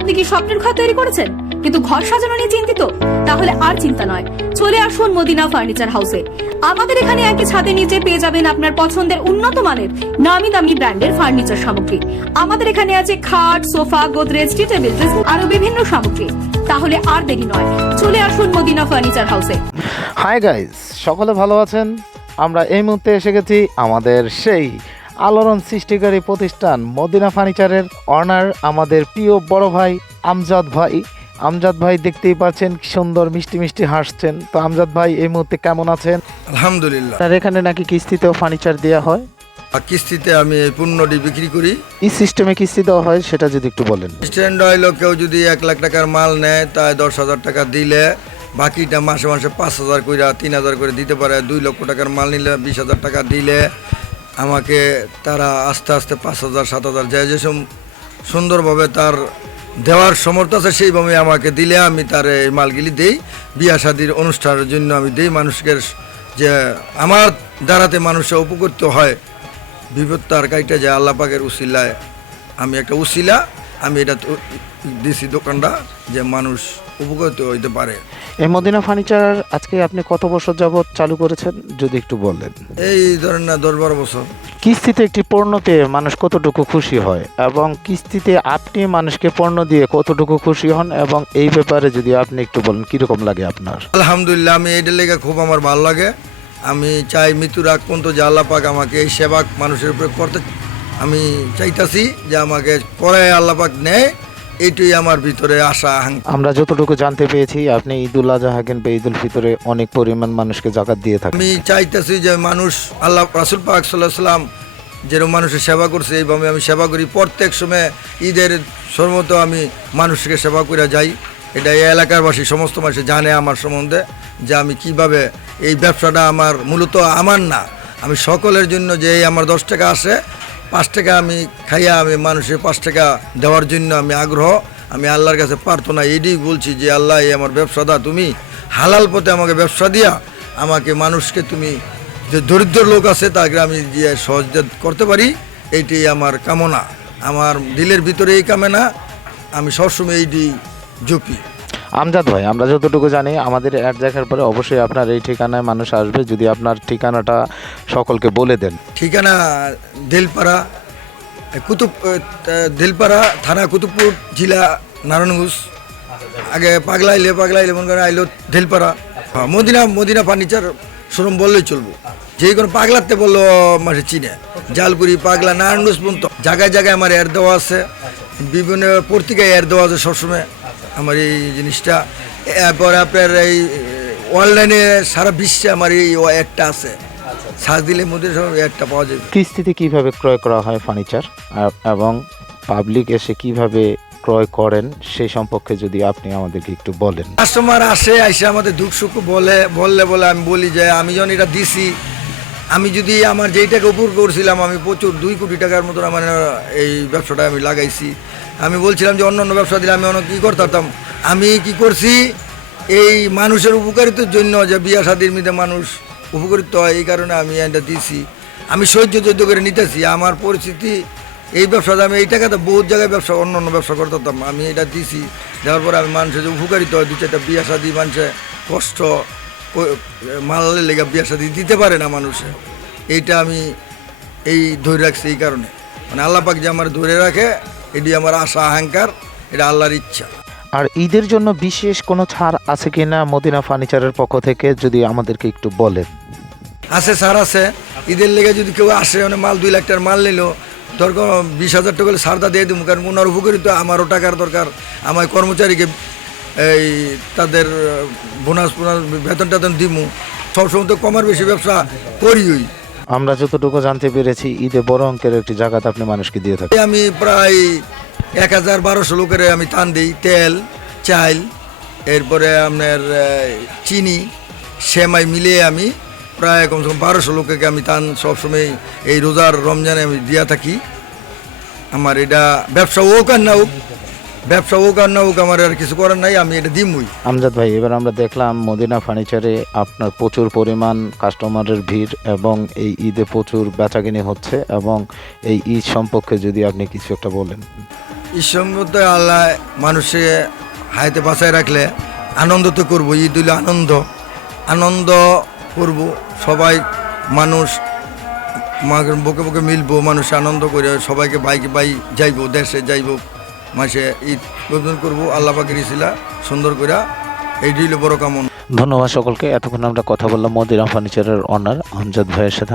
আপনি কি স্বপ্নের ঘর তৈরি করেছেন? কিন্তু ঘর সাজানো নিয়ে চিন্তিত? তাহলে আর চিন্তা নয়। চলে আসুন মদিনা ফার্নিচার হাউসে। আমাদের এখানে একই ছাদের নিচে পেয়ে যাবেন আপনার পছন্দের উন্নত মানের নামি দামি ব্র্যান্ডের ফার্নিচার সামগ্রী। আমাদের এখানে আছে খাট, সোফা, গোদরেজ, টি টেবিল আরও বিভিন্ন সামগ্রী। তাহলে আর দেরি নয়। চলে আসুন মদিনা ফার্নিচার হাউসে। হাই গাইস সকলে ভালো আছেন? আমরা এই মুহূর্তে এসে গেছি আমাদের সেই আলোড়ন সৃষ্টিকারী প্রতিষ্ঠান মদিনা ফার্নিচারের অনার আমাদের প্রিয় বড় ভাই আমজাদ ভাই। আমজাদ ভাই দেখতেই পাচ্ছেন কি সুন্দর মিষ্টি মিষ্টি হাসছেন। তো আমজাদ ভাই এই মুহূর্তে কেমন আছেন? আলহামদুলিল্লাহ। আপনার এখানে নাকি কিস্তিতেও ফার্নিচার দেওয়া হয়। আর কিস্তিতে আমি এই পণ্যটি বিক্রি করি। এই সিস্টেমে কিস্তি দেওয়া হয় সেটা যদি একটু বলেন। স্ট্যান্ড হইল কেউ যদি এক লাখ টাকার মাল নেয় তাই দশ হাজার টাকা দিলে বাকিটা মাসে মাসে পাঁচ হাজার করে তিন হাজার করে দিতে পারে। দুই লক্ষ টাকার মাল নিলে বিশ হাজার টাকা দিলে আমাকে তারা আস্তে আস্তে পাঁচ হাজার, সাত হাজার যায় যে সম- সুন্দরভাবে তার দেওয়ার সমর্থ আছে সেইভাবে আমাকে দিলে আমি তার এই মালগুলি দিই। বিয়া শাদির অনুষ্ঠানের জন্য আমি দিই। মানুষকে যে আমার দ্বারাতে মানুষের উপকৃত হয় বিপদ তার কাইটা যে আল্লাহ পাকের উসিলায় আমি একটা উসিলা, আমি এটা দিছি দোকানটা, যে মানুষ উপকৃত হইতে পারে। এই মদিনা ফার্নিচার আজকে আপনি কত বছর যাবৎ চালু করেছেন? যদি একটু বলেন। এই ধরেন না দশ বারো বছর। কিস্তিতে একটি পণ্য পেয়ে মানুষ কতটুকু খুশি হয়? এবং কিস্তিতে আপনি মানুষকে পণ্য দিয়ে কতটুকু খুশি হন? এবং এই ব্যাপারে যদি আপনি একটু বলেন কীরকম লাগে আপনার? আলহামদুলিল্লাহ আমি এইটার লেগে খুব আমার ভালো লাগে। আমি চাই মৃত্যুর আগ পর্যন্ত যে আল্লাহ পাক আমাকে এই সেবা মানুষের উপরে করতে আমি চাইতাছি যে আমাকে করে আল্লাহ পাক নেয়। এইটাই আমার ভিতরে আশা আমরা যতটুকু জানতে পেরেছি আপনি ঈদুল আজহা কিংবা ঈদুল ফিতরে অনেক পরিমাণ মানুষকে জাকাত দিয়ে থাকেন। আমি চাইতেছি যে মানুষ আল্লাহ রাসুল পাক সাল্লাহ সাল্লাম যেরকম মানুষের সেবা করছে এইভাবে আমি সেবা করি। প্রত্যেক সময় ঈদের সর্বত আমি মানুষকে সেবা করে যাই। এটা এই এলাকারবাসী সমস্ত মানুষ জানে আমার সম্বন্ধে যে আমি কীভাবে এই ব্যবসাটা আমার মূলত আমার না। আমি সকলের জন্য যে এই আমার দশ টাকা আসে পাঁচ টাকা আমি খাইয়া আমি মানুষের পাঁচ টাকা দেওয়ার জন্য আমি আগ্রহ, আমি আল্লাহর কাছে প্রার্থনা এটাই বলছি যে, আল্লাহ, এই আমার ব্যবসাদা তুমি হালাল পথে আমাকে ব্যবসা দিয়া, আমাকে মানুষকে তুমি যে দরিদ্র লোক আছে তাকে আমি যে সহজে করতে পারি এইটাই আমার কামনা। আমার দিলের ভিতরে এই কামনা, আমি সবসময় এইটি জপি। আমজাদ ভাই আমরা যতটুকু জানি আমাদের অ্যাড দেখার পরে অবশ্যই আপনার এই ঠিকানায় মানুষ আসবে। যদি আপনার ঠিকানাটা সকলকে বলে দেন। ঠিকানা দেলপাড়া কুতুব দেলপাড়া থানা কুতুবপুর জেলা নারায়ণগঞ্জ। আগে পাগলা আইলে পাগলা আইলে মনে করেন আইলো দেলপাড়া। হ্যাঁ, মদিনা মদিনা ফার্নিচার শোরুম বললেই চলবো। যে কোনো পাগলাতে বলল মাসে চিনে। জালপুরি পাগলা নারায়ণগঞ্জ পর্যন্ত। জায়গায় জায়গায় আমার এর দেওয়া আছে। বিভিন্ন পত্রিকায় এর দেওয়া আছে সবসময়। আমার এই জিনিসটা। এরপর আপনার এই অনলাইনে সারা বিশ্বে আমার এই একটা আছে। সার্চ দিলে মধ্যে সব একটা পাওয়া যাবে। কিস্তিতে কীভাবে ক্রয় করা হয় ফার্নিচার এবং পাবলিক এসে কীভাবে ক্রয় করেন সেই সম্পর্কে যদি আপনি আমাদেরকে একটু বলেন। কাস্টমার আসে এসে আমাদের দুঃখ সুখ বলে বললে বলে আমি বলি যে আমি যখন এটা দিছি আমি যদি আমার যেই টাকা উপর করছিলাম আমি প্রচুর দুই কোটি টাকার মতন আমার এই ব্যবসাটা আমি লাগাইছি। আমি বলছিলাম যে অন্য অন্য ব্যবসা দিলে আমি অন্য কী করতাম। আমি কি করছি? এই মানুষের উপকারিতার জন্য যে বিয়া শাদির মধ্যে মানুষ উপকৃত হয়, এই কারণে আমি এটা দিছি আমি সহ্য সহ্য করে নিতেছি। আমার পরিস্থিতি, এই ব্যবসাতে আমি এই টাকাতে বহুত জায়গায় ব্যবসা অন্য অন্য ব্যবসা করতাম। আমি এটা দিছি দেওয়ার পরে আমি মানুষের যে উপকারিত হয় দু চারটা বিয়া শাদি মানুষের কষ্ট ক- মালালে লেগে বিয়া শাদি দিতে পারে না মানুষে। এইটা আমি এই ধরে রাখছি এই কারণে। মানে আল্লাপাক যে আমার ধরে রাখে এটি আমার আশা আহংকার এটা আল্লাহর ইচ্ছা। আর ঈদের জন্য বিশেষ কোনো ছাড় আছে কিনা মদিনা ফার্নিচারের পক্ষ থেকে যদি আমাদেরকে একটু বলেন। আছে স্যার আছে। ঈদের লেগে যদি কেউ আসে মানে মাল দুই লাখ টাকার মাল নিল দরকার বিশ হাজার টাকা সারদা দিয়ে দেবো কারণ ওনার উপকৃত আমারও টাকার দরকার। আমার কর্মচারীকে এই তাদের বোনাস বোনাস বেতন টেতন দিমু। সবসময় তো কমার বেশি ব্যবসা করি ওই আমরা যতটুকু জানতে পেরেছি, ঈদে বড় অঙ্কের একটি জায়গাতে আপনি মানুষকে দিয়ে থাকেন। আমি প্রায় এক হাজার বারোশো লোকের আমি টান দিই, তেল, চাল, এরপরে আপনার চিনি, সেমাই মিলিয়ে আমি প্রায় কমসে কম বারোশো লোককে আমি টান সবসময় এই রোজার রমজানে আমি দিয়া থাকি। আমার এটা ব্যবসা হোক আর না হোক ব্যবসা হোক আর না হোক আমার আর কিছু করার নাই আমি এটা দিমই। আমজাদ ভাই এবার আমরা দেখলাম মদিনা ফার্নিচারে আপনার প্রচুর পরিমাণ কাস্টমারের ভিড় এবং এই ঈদে প্রচুর বেচাকিনি হচ্ছে এবং এই ঈদ সম্পর্কে যদি আপনি কিছু একটা বলেন। ঈশ্বর আল্লাহ মানুষে হায়াতে বাঁচায় রাখলে আনন্দ তো করব ঈদ হইলে আনন্দ। আনন্দ করব সবাই মানুষ বুকে বুকে মিলবো মানুষ আনন্দ করে সবাইকে বাইকে বাই যাইবো দেশে যাইবো। মাসে ঈদ উদ্বোধন করব, আল্লাহ পাখির সুন্দর করে এই দিল বড় কামন। ধন্যবাদ সকলকে। এতক্ষণ আমরা কথা বললাম মদিরাম ফার্নিচারের অনার আমজাদ ভাইয়ের সাথে।